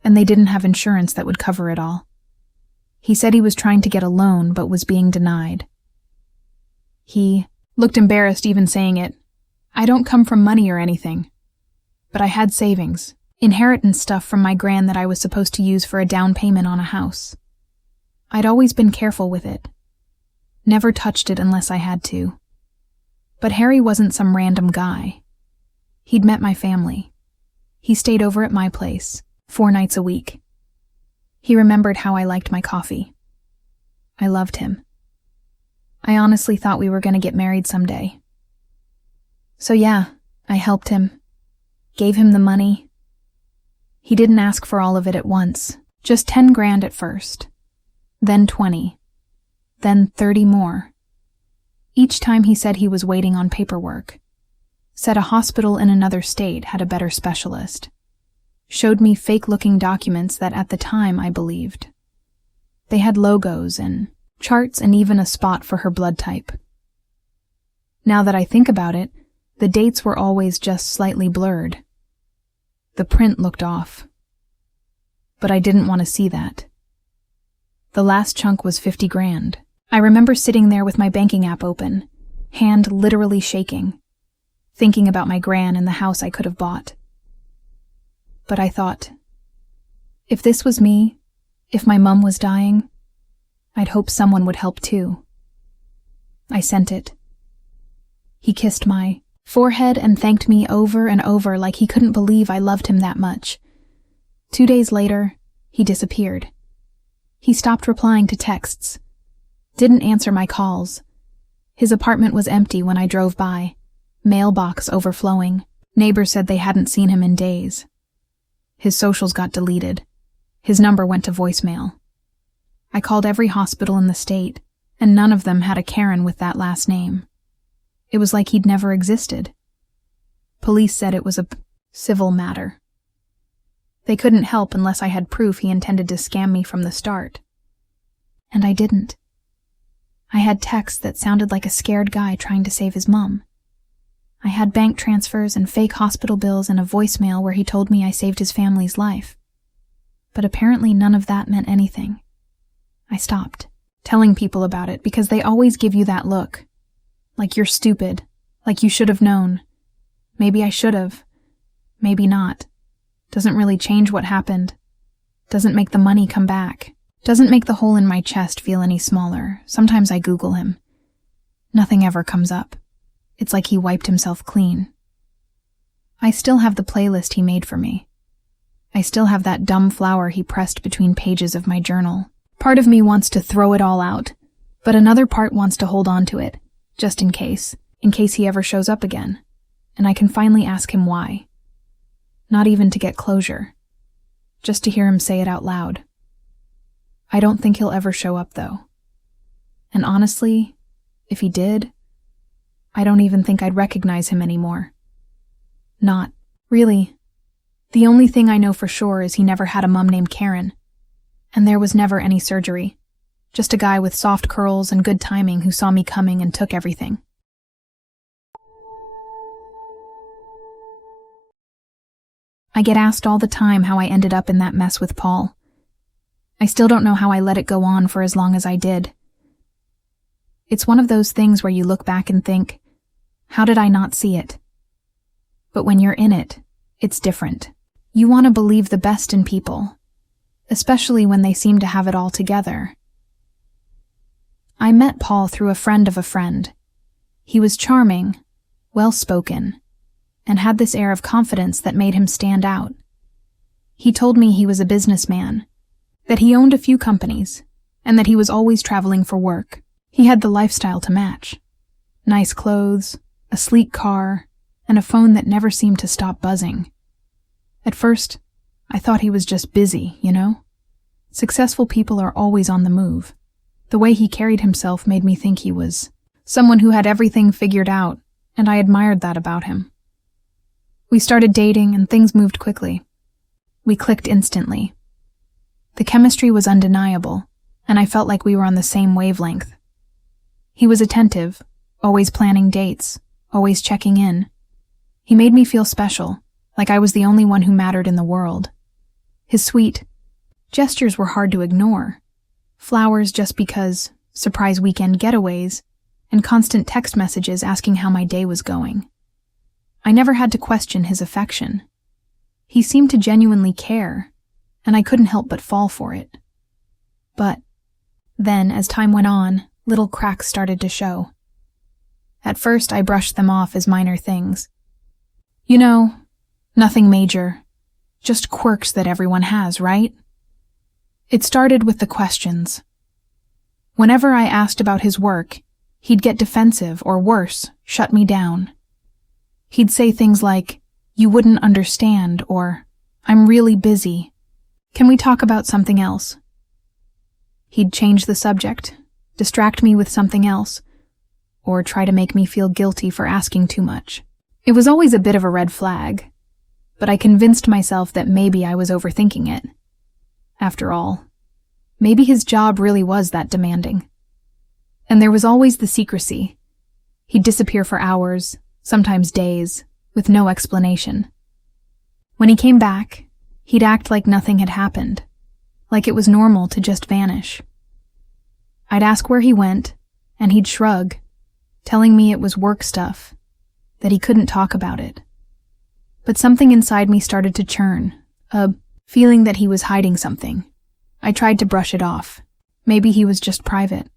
and they didn't have insurance that would cover it all. He said he was trying to get a loan, but was being denied. He looked embarrassed even saying it. I don't come from money or anything, but I had savings, inheritance stuff from my gran that I was supposed to use for a down payment on a house. I'd always been careful with it. Never touched it unless I had to. But Harry wasn't some random guy. He'd met my family. He stayed over at my place, 4 nights a week. He remembered how I liked my coffee. I loved him. I honestly thought we were going to get married someday. So yeah, I helped him. Gave him the money. He didn't ask for all of it at once, just 10 grand at first. Then 20. Then 30 more. Each time he said he was waiting on paperwork. Said a hospital in another state had a better specialist. Showed me fake-looking documents that at the time I believed. They had logos and charts and even a spot for her blood type. Now that I think about it, the dates were always just slightly blurred. The print looked off. But I didn't want to see that. The last chunk was 50 grand. I remember sitting there with my banking app open, hand literally shaking, thinking about my gran and the house I could have bought. But I thought, if this was me, if my mum was dying, I'd hope someone would help too. I sent it. He kissed my forehead and thanked me over and over like he couldn't believe I loved him that much. 2 days later, he disappeared. He stopped replying to texts. Didn't answer my calls. His apartment was empty when I drove by. Mailbox overflowing. Neighbors said they hadn't seen him in days. His socials got deleted. His number went to voicemail. I called every hospital in the state, and none of them had a Karen with that last name. It was like he'd never existed. Police said it was a civil matter. They couldn't help unless I had proof he intended to scam me from the start. And I didn't. I had texts that sounded like a scared guy trying to save his mum. I had bank transfers and fake hospital bills and a voicemail where he told me I saved his family's life. But apparently none of that meant anything. I stopped telling people about it because they always give you that look. Like you're stupid, like you should have known. Maybe I should have. Maybe not. Doesn't really change what happened. Doesn't make the money come back. Doesn't make the hole in my chest feel any smaller. Sometimes I Google him. Nothing ever comes up. It's like he wiped himself clean. I still have the playlist he made for me. I still have that dumb flower he pressed between pages of my journal. Part of me wants to throw it all out, but another part wants to hold on to it, just in case he ever shows up again, and I can finally ask him why. Not even to get closure, just to hear him say it out loud. I don't think he'll ever show up, though. And honestly, if he did, I don't even think I'd recognize him anymore. Not, really. The only thing I know for sure is he never had a mum named Karen. And there was never any surgery. Just a guy with soft curls and good timing who saw me coming and took everything. I get asked all the time how I ended up in that mess with Paul. I still don't know how I let it go on for as long as I did. It's one of those things where you look back and think, how did I not see it? But when you're in it, it's different. You want to believe the best in people, especially when they seem to have it all together. I met Paul through a friend of a friend. He was charming, well-spoken, and had this air of confidence that made him stand out. He told me he was a businessman, that he owned a few companies, and that he was always traveling for work. He had the lifestyle to match. Nice clothes, a sleek car, and a phone that never seemed to stop buzzing. At first, I thought he was just busy, you know? Successful people are always on the move. The way he carried himself made me think he was someone who had everything figured out, and I admired that about him. We started dating and things moved quickly. We clicked instantly. The chemistry was undeniable, and I felt like we were on the same wavelength. He was attentive, always planning dates, always checking in. He made me feel special, like I was the only one who mattered in the world. His sweet gestures were hard to ignore. Flowers just because, surprise weekend getaways, and constant text messages asking how my day was going. I never had to question his affection. He seemed to genuinely care, and I couldn't help but fall for it. But then, as time went on, little cracks started to show. At first, I brushed them off as minor things. You know, nothing major, just quirks that everyone has, right? It started with the questions. Whenever I asked about his work, he'd get defensive or worse, shut me down. He'd say things like, "You wouldn't understand," or "I'm really busy. Can we talk about something else?" He'd change the subject, distract me with something else, or try to make me feel guilty for asking too much. It was always a bit of a red flag, but I convinced myself that maybe I was overthinking it. After all, maybe his job really was that demanding. And there was always the secrecy. He'd disappear for hours, sometimes days, with no explanation. When he came back, he'd act like nothing had happened, like it was normal to just vanish. I'd ask where he went, and he'd shrug, telling me it was work stuff, that he couldn't talk about it. But something inside me started to churn, a feeling that he was hiding something. I tried to brush it off. Maybe he was just private.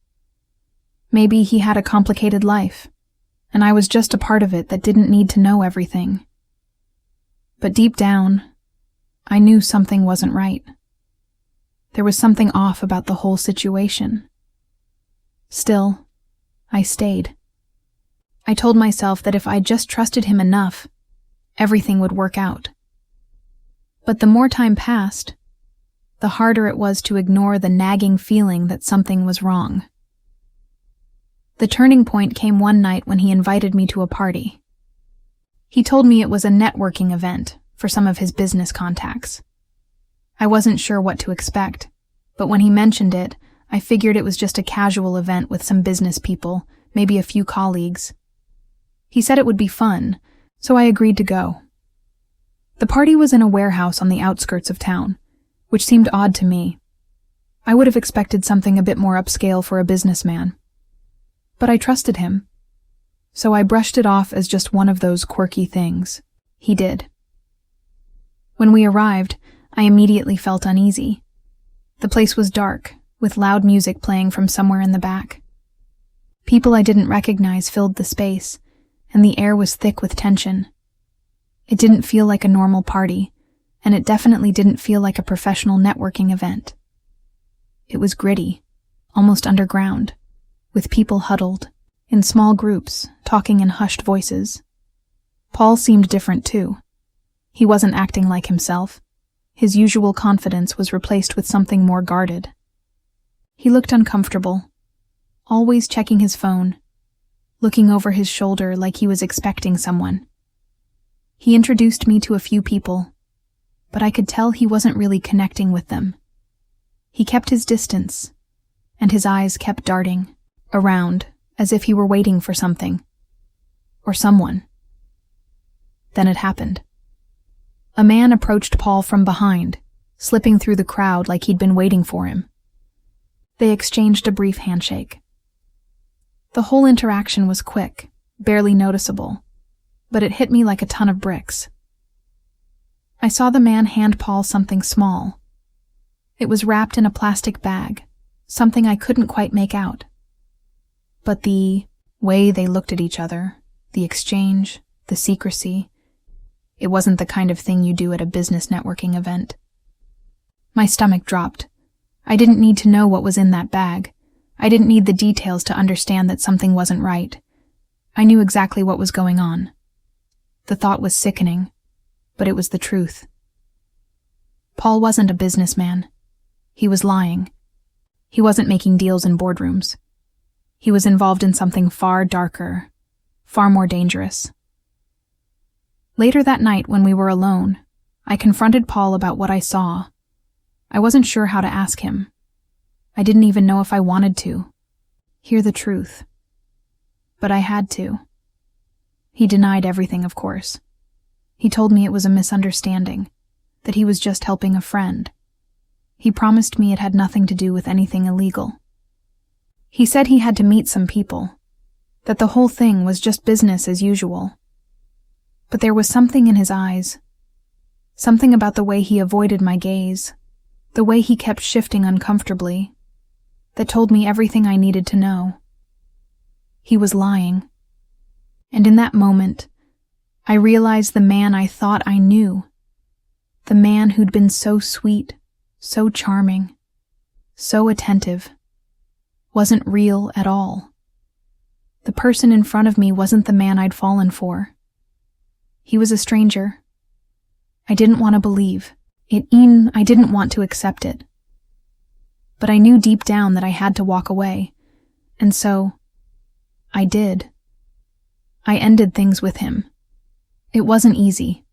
Maybe he had a complicated life, and I was just a part of it that didn't need to know everything. But deep down, I knew something wasn't right. There was something off about the whole situation. Still, I stayed. I told myself that if I just trusted him enough, everything would work out. But the more time passed, the harder it was to ignore the nagging feeling that something was wrong. The turning point came one night when he invited me to a party. He told me it was a networking event for some of his business contacts. I wasn't sure what to expect, but when he mentioned it, I figured it was just a casual event with some business people, maybe a few colleagues. He said it would be fun, so I agreed to go. The party was in a warehouse on the outskirts of town, which seemed odd to me. I would have expected something a bit more upscale for a businessman. But I trusted him, so I brushed it off as just one of those quirky things. He did. When we arrived, I immediately felt uneasy. The place was dark, with loud music playing from somewhere in the back. People I didn't recognize filled the space, and the air was thick with tension. It didn't feel like a normal party, and it definitely didn't feel like a professional networking event. It was gritty, almost underground, with people huddled, in small groups, talking in hushed voices. Paul seemed different too. He wasn't acting like himself. His usual confidence was replaced with something more guarded. He looked uncomfortable, always checking his phone, looking over his shoulder like he was expecting someone. He introduced me to a few people, but I could tell he wasn't really connecting with them. He kept his distance, and his eyes kept darting around as if he were waiting for something, or someone. Then it happened. A man approached Paul from behind, slipping through the crowd like he'd been waiting for him. They exchanged a brief handshake. The whole interaction was quick, barely noticeable, but it hit me like a ton of bricks. I saw the man hand Paul something small. It was wrapped in a plastic bag, something I couldn't quite make out. But the way they looked at each other, the exchange, the secrecy, it wasn't the kind of thing you do at a business networking event. My stomach dropped. I didn't need to know what was in that bag. I didn't need the details to understand that something wasn't right. I knew exactly what was going on. The thought was sickening, but it was the truth. Paul wasn't a businessman. He was lying. He wasn't making deals in boardrooms. He was involved in something far darker, far more dangerous. Later that night, when we were alone, I confronted Paul about what I saw. I wasn't sure how to ask him. I didn't even know if I wanted to hear the truth. But I had to. He denied everything, of course. He told me it was a misunderstanding, that he was just helping a friend. He promised me it had nothing to do with anything illegal. He said he had to meet some people, that the whole thing was just business as usual. But there was something in his eyes, something about the way he avoided my gaze, the way he kept shifting uncomfortably, that told me everything I needed to know. He was lying. And in that moment, I realized the man I thought I knew, the man who'd been so sweet, so charming, so attentive, wasn't real at all. The person in front of me wasn't the man I'd fallen for. He was a stranger. I didn't want to believe it. I didn't want to accept it. But I knew deep down that I had to walk away, and so I did. I ended things with him. It wasn't easy.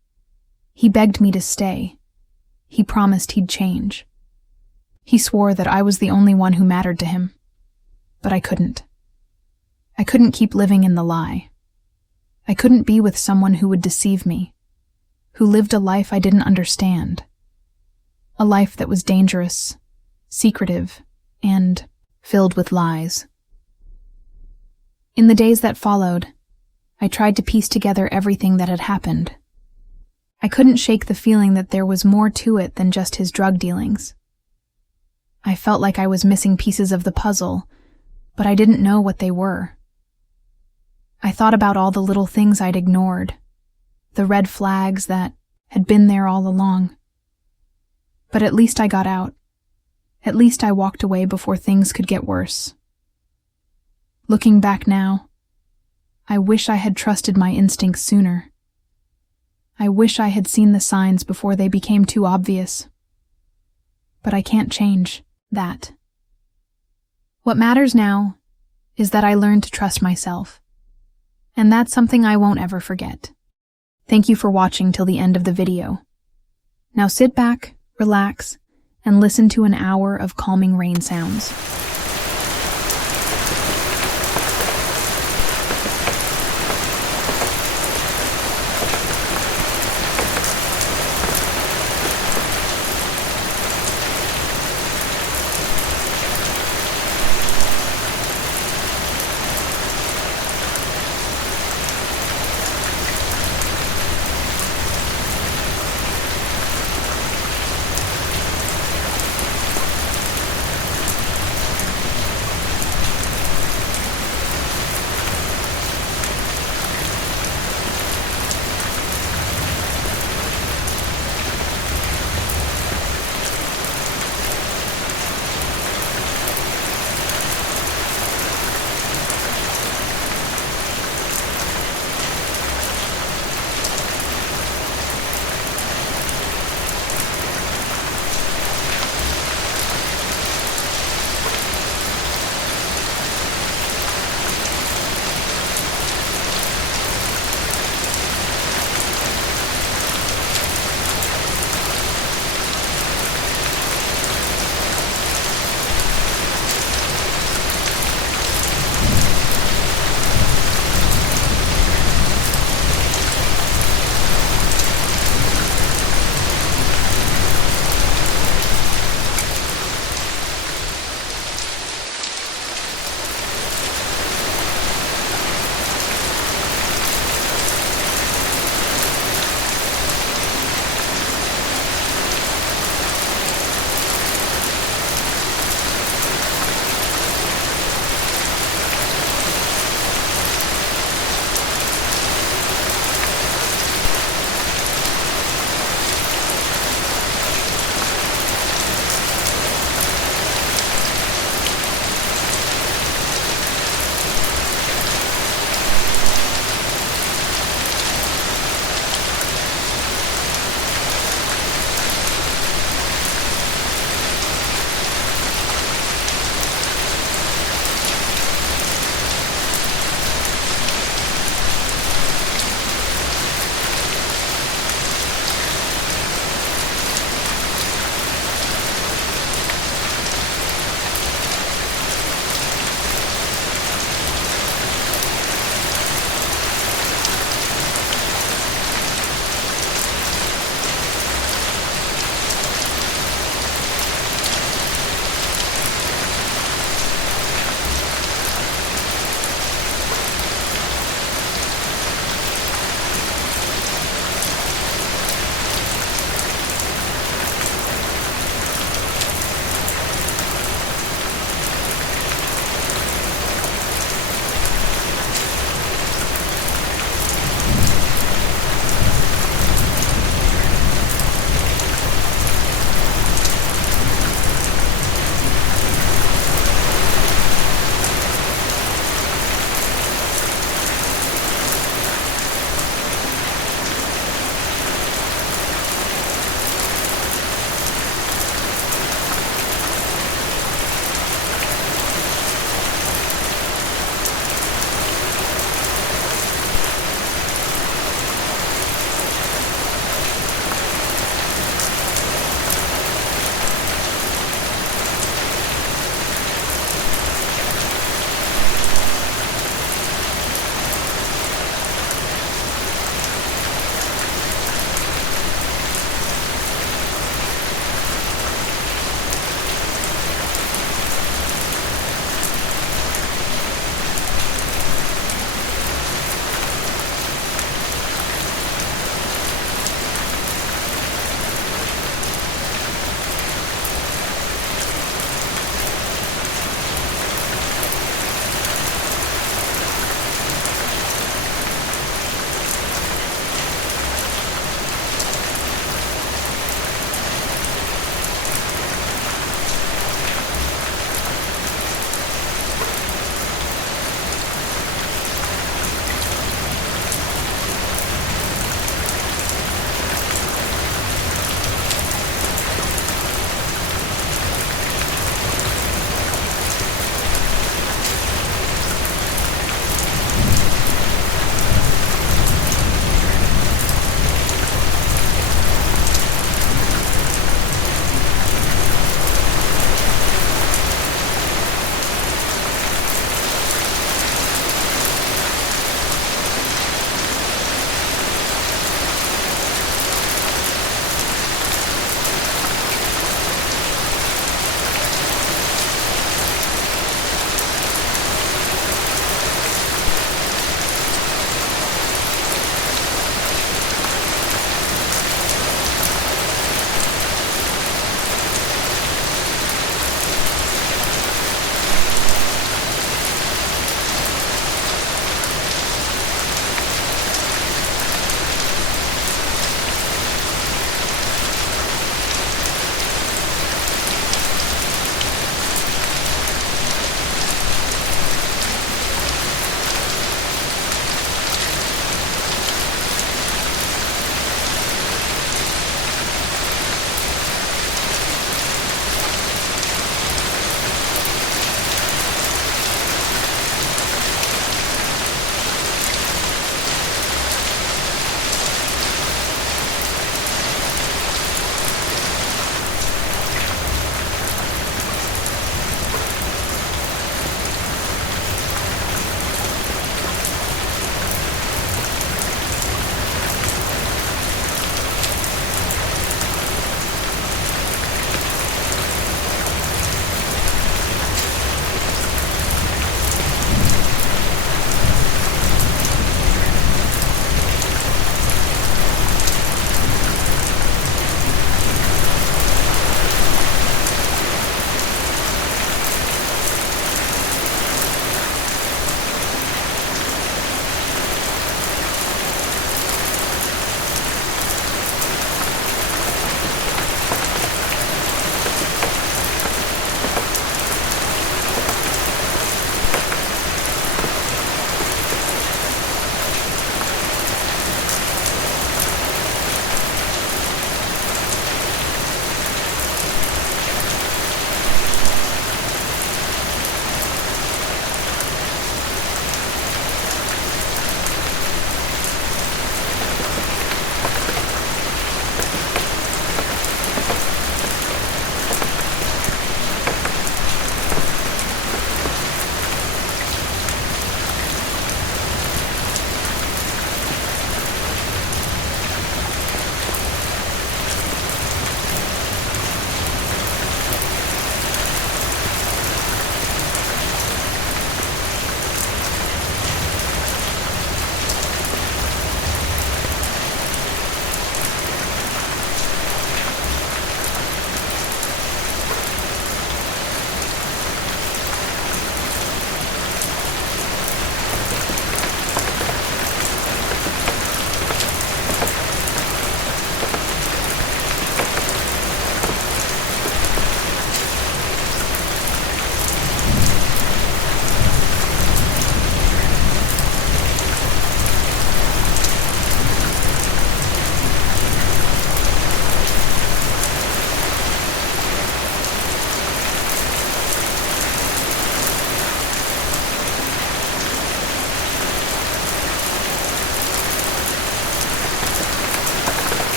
He begged me to stay. He promised he'd change. He swore that I was the only one who mattered to him. But I couldn't. I couldn't keep living in the lie. I couldn't be with someone who would deceive me, who lived a life I didn't understand. A life that was dangerous, secretive, and filled with lies. In the days that followed, I tried to piece together everything that had happened. I couldn't shake the feeling that there was more to it than just his drug dealings. I felt like I was missing pieces of the puzzle, but I didn't know what they were. I thought about all the little things I'd ignored, the red flags that had been there all along. But at least I got out. At least I walked away before things could get worse. Looking back now, I wish I had trusted my instincts sooner. I wish I had seen the signs before they became too obvious. But I can't change that. What matters now is that I learned to trust myself. And that's something I won't ever forget. Thank you for watching till the end of the video. Now sit back, relax, and listen to an hour of calming rain sounds.